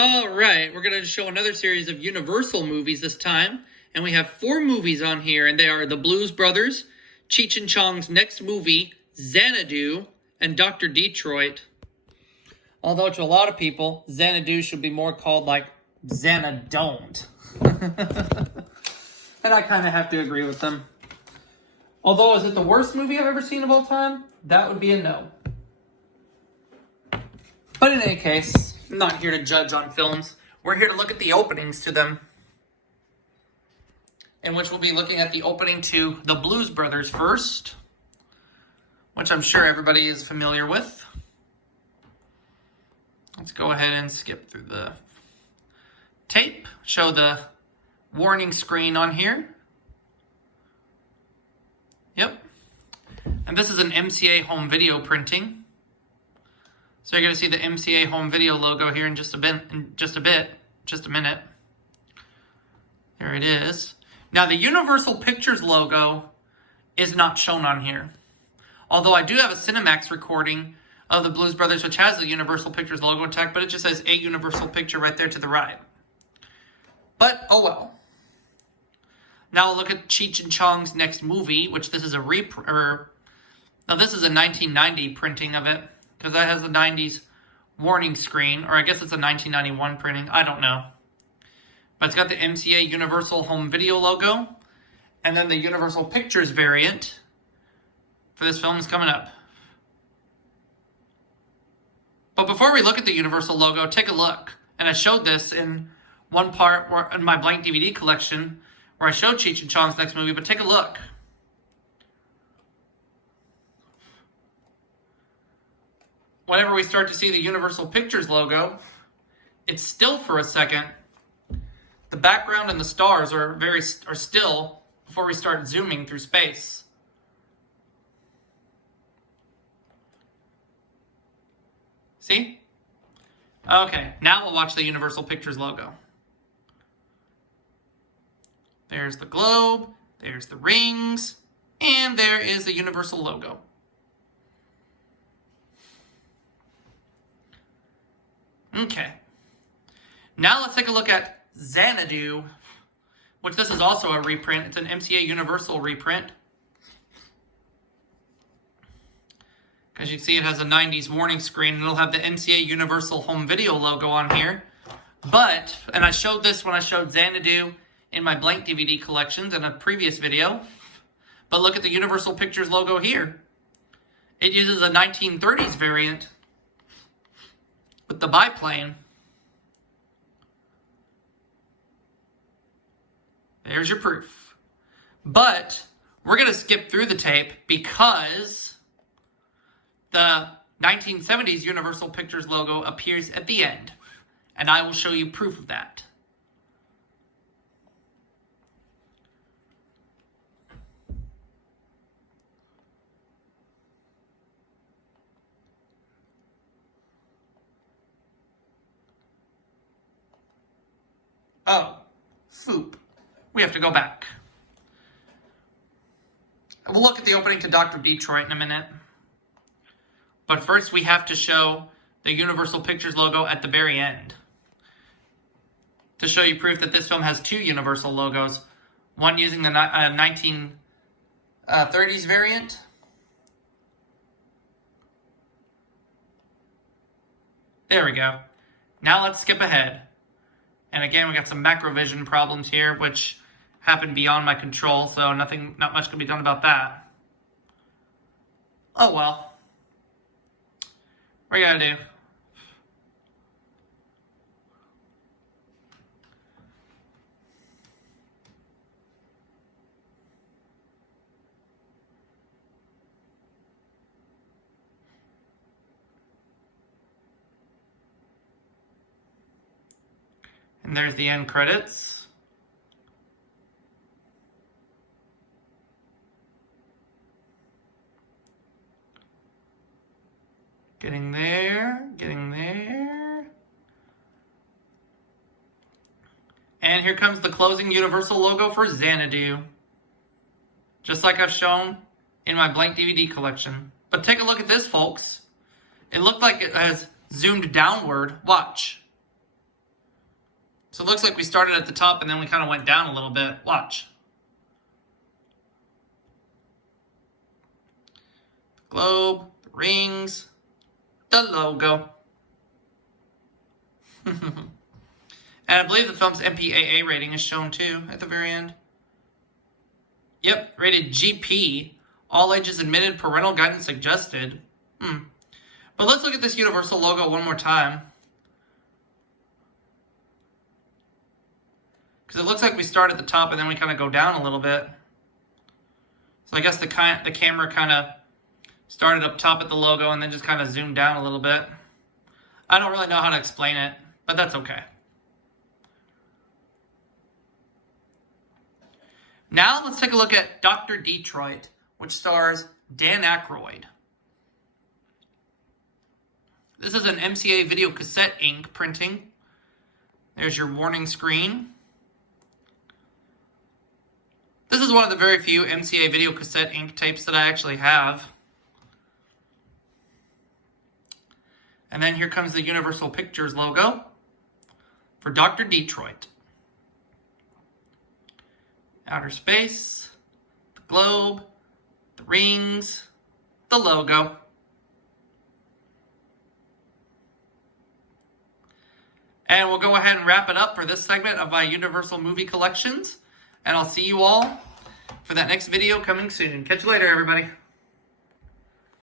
All right, we're going to show another series of Universal movies this time. And we have 4 movies on here, and they are The Blues Brothers, Cheech and Chong's next movie, Xanadu, and Dr. Detroit. Although to a lot of people, Xanadu should be more called like Xanadon't. And I kind of have to agree with them. Although, is it the worst movie I've ever seen of all time? That would be a no. But in any case, I'm not here to judge on films. We're here to look at the openings to them. In which we'll be looking at the opening to The Blues Brothers first, which I'm sure everybody is familiar with. Let's go ahead and skip through the tape. Show the warning screen on here. Yep. And this is an MCA home video printing. So you're going to see the MCA home video logo here in just a minute. There it is. Now the Universal Pictures logo is not shown on here. Although I do have a Cinemax recording of the Blues Brothers, which has the Universal Pictures logo tag, but it just says a Universal Picture right there to the right. But, oh well. Now we'll look at Cheech and Chong's next movie, which this is a this is a 1990 printing of it, because that has the 90s warning screen, or I guess it's a 1991 printing, I don't know. But it's got the MCA Universal Home Video logo, and then the Universal Pictures variant for this film is coming up. But before we look at the Universal logo, take a look. And I showed this in one part in my blank DVD collection, where I showed Cheech and Chong's next movie, but take a look. Whenever we start to see the Universal Pictures logo, it's still for a second. The background and the stars are still before we start zooming through space. See? Okay, now we'll watch the Universal Pictures logo. There's the globe, there's the rings, and there is the Universal logo. Okay. Now let's take a look at Xanadu, which this is also a reprint. It's an MCA Universal reprint. As you can see, it has a 90s warning screen, and it'll have the MCA Universal Home Video logo on here. But, and I showed this when I showed Xanadu in my blank DVD collections in a previous video. But look at the Universal Pictures logo here. It uses a 1930s variant with the biplane. There's your proof. But we're going to skip through the tape because the 1970s Universal Pictures logo appears at the end. And I will show you proof of that. Oh, foop. We have to go back. We'll look at the opening to Dr. Detroit in a minute. But first we have to show the Universal Pictures logo at the very end, to show you proof that this film has 2 Universal logos. One using the 1930s variant. There we go. Now let's skip ahead. And again, we got some macrovision problems here, which happened beyond my control, so not much can be done about that. Oh well. What are you gonna do? And there's the end credits. Getting there, getting there. And here comes the closing Universal logo for Xanadu. Just like I've shown in my blank DVD collection. But take a look at this, folks. It looked like it has zoomed downward. Watch. So it looks like we started at the top and then we kind of went down a little bit. Watch. The globe, the rings, the logo. And I believe the film's MPAA rating is shown too at the very end. Yep, rated GP. All ages admitted, parental guidance suggested. But let's look at this Universal logo one more time. Because it looks like we start at the top and then we kind of go down a little bit. So I guess the camera kind of started up top at the logo and then just kind of zoomed down a little bit. I don't really know how to explain it, but that's okay. Now let's take a look at Dr. Detroit, which stars Dan Aykroyd. This is an MCA video cassette ink printing. There's your warning screen. This is one of the very few MCA video cassette ink tapes that I actually have. And then here comes the Universal Pictures logo for Dr. Detroit. Outer space, the globe, the rings, the logo. And we'll go ahead and wrap it up for this segment of my Universal movie collections. And I'll see you all for that next video coming soon. Catch you later, everybody.